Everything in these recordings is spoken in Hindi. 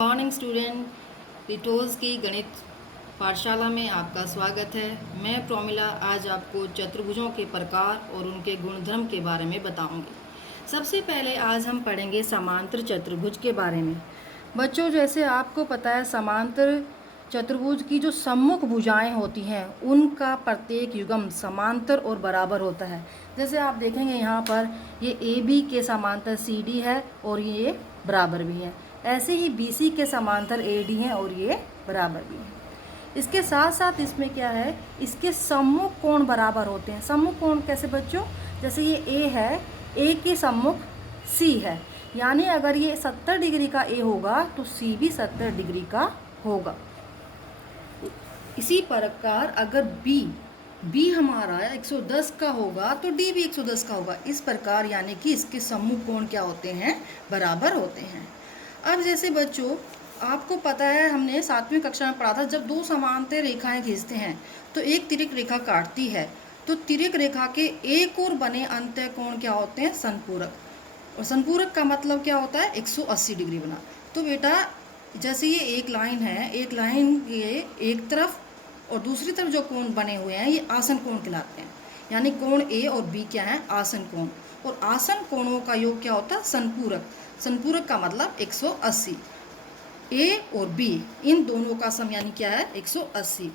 मॉर्निंग स्टूडेंट, रिटोज़ की गणित पाठशाला में आपका स्वागत है। मैं प्रोमिला आज आपको चतुर्भुजों के प्रकार और उनके गुणधर्म के बारे में बताऊंगी। सबसे पहले आज हम पढ़ेंगे समांतर चतुर्भुज के बारे में। बच्चों, जैसे आपको पता है, समांतर चतुर्भुज की जो सम्मुख भुजाएं होती हैं उनका प्रत्येक युग्म समांतर और बराबर होता है। जैसे आप देखेंगे यहाँ पर ये ए बी के समांतर सी डी है और ये बराबर भी है। ऐसे ही बी सी के समांतर ए डी हैं और ये बराबर भी हैं। इसके साथ साथ इसमें क्या है, इसके सम्मुख कोण बराबर होते हैं। सम्मुख कोण कैसे बच्चों? जैसे ये ए है, ए के सम्मुख सी है, यानी अगर ये 70 डिग्री का ए होगा तो सी भी 70 डिग्री का होगा। इसी प्रकार अगर बी हमारा 110 का होगा तो डी भी 110 का होगा। इस प्रकार यानी कि इसके सम्मुख कोण क्या होते हैं? बराबर होते हैं। अब जैसे बच्चों आपको पता है, हमने 7वीं कक्षा में पढ़ा था, जब दो समांतर रेखाएं खींचते हैं तो एक तिर्यक रेखा काटती है तो तिर्यक रेखा के एक और बने अंत्य कोण क्या होते हैं? संपूरक। और संपूरक का मतलब क्या होता है? 180 डिग्री बना। तो बेटा जैसे ये एक लाइन है, एक लाइन के एक तरफ और दूसरी तरफ जो कोण बने हुए हैं ये आसन कोण कहलाते हैं। यानी कोण ए और बी क्या है? आसन कोण। और आसन कोणों का योग क्या होता है? संपूरक। संपूरक का मतलब 180। ए और बी इन दोनों का सम यानी क्या है? 180।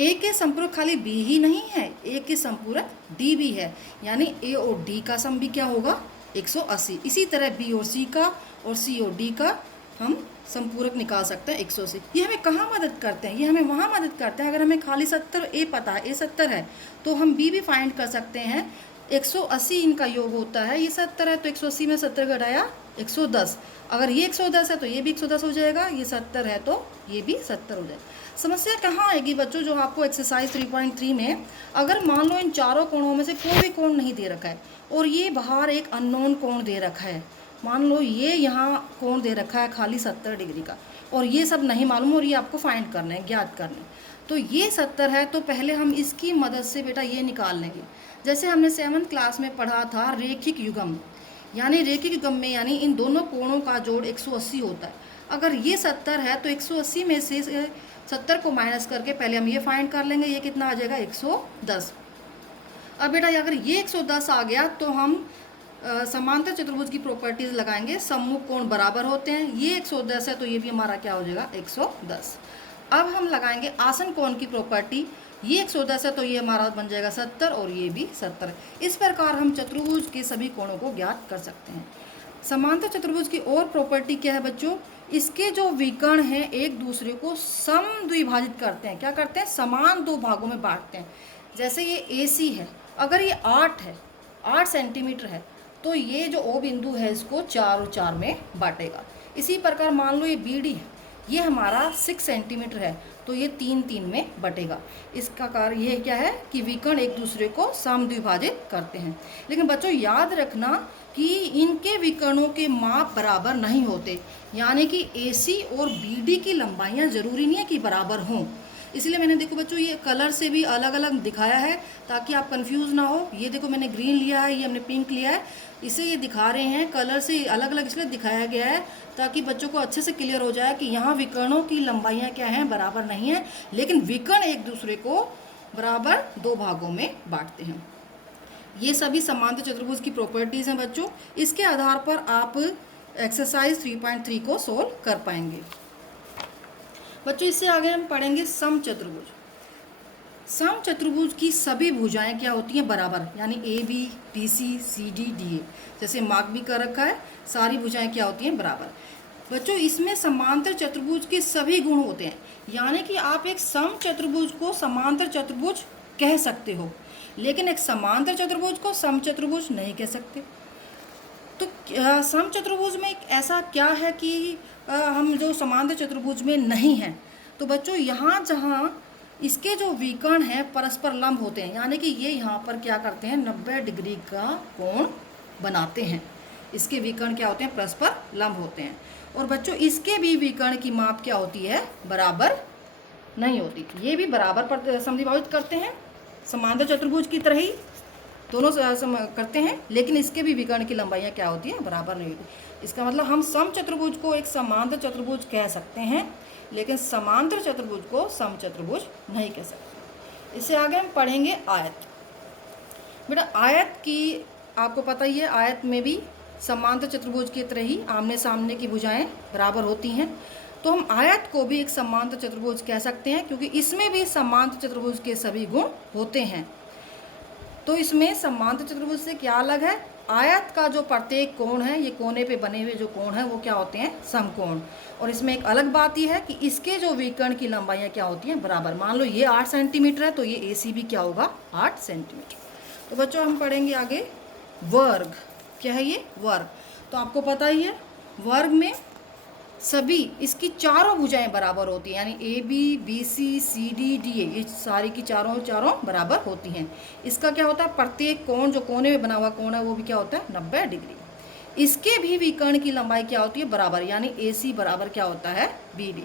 ए के संपूरक खाली बी ही नहीं है, ए के संपूरक डी भी है, यानी ए और डी का सम भी क्या होगा? 180। इसी तरह बी और सी का और सी और डी का हम संपूरक निकाल सकते हैं 180। ये हमें कहाँ मदद करते हैं? ये हमें वहाँ मदद करते हैं, अगर हमें खाली 70 ए पता है, ए 70 है तो हम बी भी फाइंड कर सकते हैं। 180 इनका योग होता है, ये 70 है तो 180 में 70 घटाया 110। अगर ये 110 है तो ये भी 110 हो जाएगा, ये 70 है तो ये भी 70 हो जाएगा। समस्या कहाँ आएगी बच्चों? जो आपको एक्सरसाइज 3.3 में, अगर मान लो इन चारों कोणों में से कोई भी कोण नहीं दे रखा है और ये बाहर एक अननोन कोण दे रखा है, मान लो ये यहाँ कोण दे रखा है खाली 70 डिग्री का और ये सब नहीं मालूम और ये आपको फाइंड करना है, ज्ञात करना है, तो ये 70 है तो पहले हम इसकी मदद से बेटा ये निकाल लेंगे। जैसे हमने 7th क्लास में पढ़ा था रेखिक युग्म, यानी रेखिक युग्म में यानी इन दोनों कोणों का जोड़ 180 होता है। अगर ये 70 है तो 180 में से 70 को माइनस करके पहले हम ये फाइंड कर लेंगे, ये कितना आ जाएगा? 110। अब बेटा अगर ये 110 आ गया तो हम समांतर चतुर्भुज की प्रॉपर्टीज लगाएंगे। सम्मुख कोण बराबर होते हैं, ये 110 है तो ये भी हमारा क्या हो जाएगा? 110। अब हम लगाएंगे आसन कोण की प्रॉपर्टी, ये 110 है तो ये हमारा बन जाएगा 70 और ये भी 70। इस प्रकार हम चतुर्भुज के सभी कोणों को ज्ञात कर सकते हैं। समांतर चतुर्भुज की और प्रॉपर्टी क्या है बच्चों? इसके जो विकर्ण हैं एक दूसरे को समद्विभाजित करते हैं। क्या करते हैं? समान दो भागों में बांटते हैं। जैसे ये AC है, अगर ये 8 सेंटीमीटर है तो ये जो O बिंदु है इसको 4 और 4 में बांटेगा। इसी प्रकार मान लो ये BD है, ये हमारा 6 सेंटीमीटर है तो ये 3 में बटेगा। इसका कार्य ये क्या है कि विकर्ण एक दूसरे को समद्विभाजित करते हैं। लेकिन बच्चों याद रखना कि इनके विकर्णों के माप बराबर नहीं होते, यानी कि AC और BD की लंबाइयाँ जरूरी नहीं है कि बराबर हों। इसलिए मैंने देखो बच्चों ये कलर से भी अलग अलग दिखाया है ताकि आप कंफ्यूज ना हो। ये देखो मैंने ग्रीन लिया है, ये हमने पिंक लिया है, इसे ये दिखा रहे हैं कलर से अलग अलग इसलिए दिखाया गया है ताकि बच्चों को अच्छे से क्लियर हो जाए कि यहाँ विकर्णों की लंबाइयाँ क्या हैं? बराबर नहीं है, लेकिन विकर्ण एक दूसरे को बराबर दो भागों में बांटते हैं। ये सभी समांतर चतुर्भुज की प्रॉपर्टीज़ हैं बच्चों। इसके आधार पर आप एक्सरसाइज 3.3 को सोल्व कर पाएंगे। बच्चों इससे आगे हम पढ़ेंगे सम चतुर्भुज। सम चतुर्भुज की सभी भुजाएं क्या होती हैं? बराबर, यानी AB, BC, CD, DA जैसे मार्क भी कर रखा है, सारी भुजाएं क्या होती हैं? बराबर। बच्चों इसमें समांतर चतुर्भुज के सभी गुण होते हैं, यानी कि आप एक सम चतुर्भुज को समांतर चतुर्भुज कह सकते हो, लेकिन एक समांतर चतुर्भुज को सम चतुर्भुज नहीं कह सकते। तो सम चतुर्भुज में ऐसा क्या है कि हम जो समांतर चतुर्भुज में नहीं हैं? तो बच्चों यहाँ जहाँ इसके जो विकर्ण हैं परस्पर लंब होते हैं, यानी कि ये यहाँ पर क्या करते हैं? 90 डिग्री का कोण बनाते हैं। इसके विकर्ण क्या होते हैं? परस्पर लंब होते हैं। और बच्चों इसके भी विकर्ण की माप क्या होती है? बराबर नहीं होती। ये भी बराबर पर समद्विभाजित करते हैं, समांतर चतुर्भुज की तरह ही दोनों करते हैं, लेकिन इसके भी विकर्ण की लंबाइयाँ क्या होती हैं? बराबर नहीं होती। इसका मतलब हम समचतुर्भुज को एक समांतर चतुर्भुज कह सकते हैं, लेकिन समांतर चतुर्भुज को समचतुर्भुज नहीं कह सकते। इससे आगे हम पढ़ेंगे आयत। बेटा आयत की आपको पता ही है, आयत में भी समांतर चतुर्भुज की तरह ही आमने सामने की भुजाएं बराबर होती हैं। तो हम आयत को भी एक समांतर चतुर्भुज कह सकते हैं, क्योंकि इसमें भी समांतर चतुर्भुज के सभी गुण होते हैं। तो इसमें समांतर चतुर्भुज से क्या अलग है, आयत का जो प्रत्येक कोण है, ये कोने पे बने हुए जो कोण हैं वो क्या होते हैं, समकोण। और इसमें एक अलग बात यह है कि इसके जो विकर्ण की लंबाइयाँ क्या होती हैं, बराबर। मान लो ये 8 सेंटीमीटर है तो ये AC भी क्या होगा, 8 सेंटीमीटर। तो बच्चों हम पढ़ेंगे आगे वर्ग। क्या है ये, वर्ग। तो आपको पता ही है वर्ग में सभी इसकी चारों भुजाएं बराबर होती हैं, यानी AB BC CD DA ये सारी की चारों बराबर होती हैं। इसका क्या होता है, प्रत्येक कोण जो कोने में बना हुआ कोण है वो भी क्या होता है, 90 डिग्री। इसके भी विकर्ण की लंबाई क्या होती है, बराबर, यानी AC बराबर क्या होता है, BD।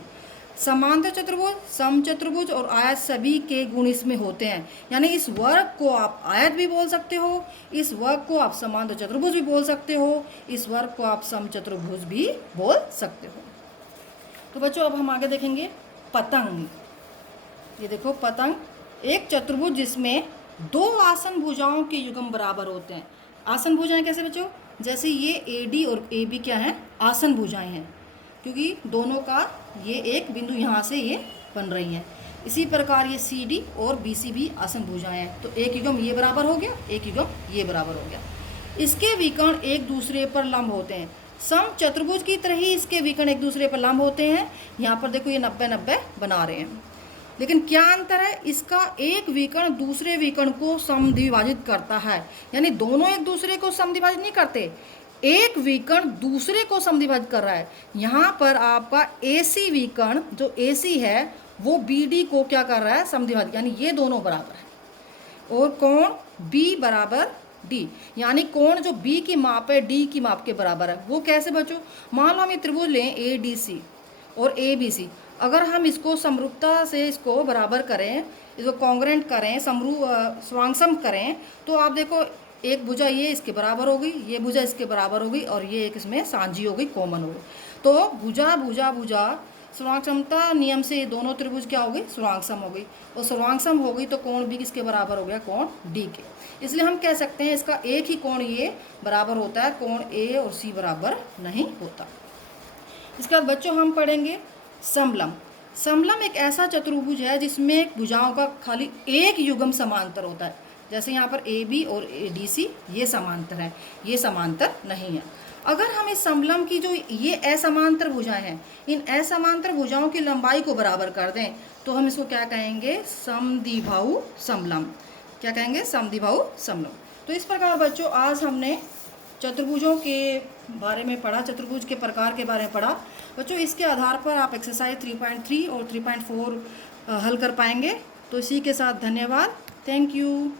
समांतर चतुर्भुज, समचतुर्भुज और आयत सभी के गुण इसमें होते हैं, यानी इस वर्ग को आप आयत भी बोल सकते हो, इस वर्ग को आप समांतर चतुर्भुज भी बोल सकते हो, इस वर्ग को आप समचतुर्भुज भी बोल सकते हो। तो बच्चों अब हम आगे देखेंगे पतंग। ये देखो पतंग, एक चतुर्भुज जिसमें दो आसन भुजाओं के युग्म बराबर होते हैं। आसन भुजाएं कैसे बच्चों, जैसे ये AD और AB क्या हैं, आसन भुजाएं हैं, क्योंकि दोनों का ये एक बिंदु यहाँ से ये बन रही हैं। इसी प्रकार ये CD और BC भी आसन भुजाएं हैं। तो एक युग्म ये बराबर हो गया, एक युग्म ये बराबर हो गया। इसके विकर्ण एक दूसरे पर लंब होते हैं। समचतुर्भुज की तरह ही इसके विकर्ण एक दूसरे पर लंब होते हैं। यहाँ पर देखो ये 90-90 बना रहे हैं, लेकिन क्या अंतर है, इसका एक विकर्ण दूसरे विकर्ण को समद्विभाजित करता है, यानी दोनों एक दूसरे को समद्विभाजित नहीं करते, एक विकर्ण दूसरे को समद्विभाजित कर रहा है। यहाँ पर आपका AC विकर्ण जो AC है वो BD को क्या कर रहा है, समद्विभाजित, यानी ये दोनों बराबर है। और कोण B बराबर D, यानी कोण जो B की माप है D की माप के बराबर है। वो कैसे बच्चों, मान लो हम ये त्रिभुज लें ADC और ABC, अगर हम इसको समरूपता से इसको बराबर करें, इसको कॉन्ग्रेंट करें, सर्वांगसम करें, तो आप देखो एक भुजा ये इसके बराबर हो गई, ये भुजा इसके बराबर हो गई, और ये एक इसमें सांझी हो गई, कॉमन हो गई। तो भुजा भुजा भुजा सर्वांगसमता नियम से ये दोनों त्रिभुज क्या हो गई, सर्वांगसम हो गई, और सर्वांगसम हो गई तो कोण भी किसके बराबर हो गया, कोण D के। इसलिए हम कह सकते हैं इसका एक ही कोण ये बराबर होता है, कोण A और C बराबर नहीं होता। इसके बाद बच्चों हम पढ़ेंगे समलम। समलम एक ऐसा चतुर्भुज है जिसमें भुजाओं का खाली एक युग्म समांतर होता है। जैसे यहाँ पर AB और DC ये समांतर है, ये समांतर नहीं है। अगर हम इस समलम की जो ये असमांतर भुजाएं हैं, इन असमांतर भुजाओं की लंबाई को बराबर कर दें तो हम इसको क्या कहेंगे, समद्विबाहु समलम। क्या कहेंगे, समद्विबाहु समलम। तो इस प्रकार बच्चों आज हमने चतुर्भुजों के बारे में पढ़ा, चतुर्भुज के प्रकार के बारे में पढ़ा। बच्चों इसके आधार पर आप एक्सरसाइज 3.3 और 3.4 हल कर पाएंगे। तो इसी के साथ धन्यवाद, थैंक यू।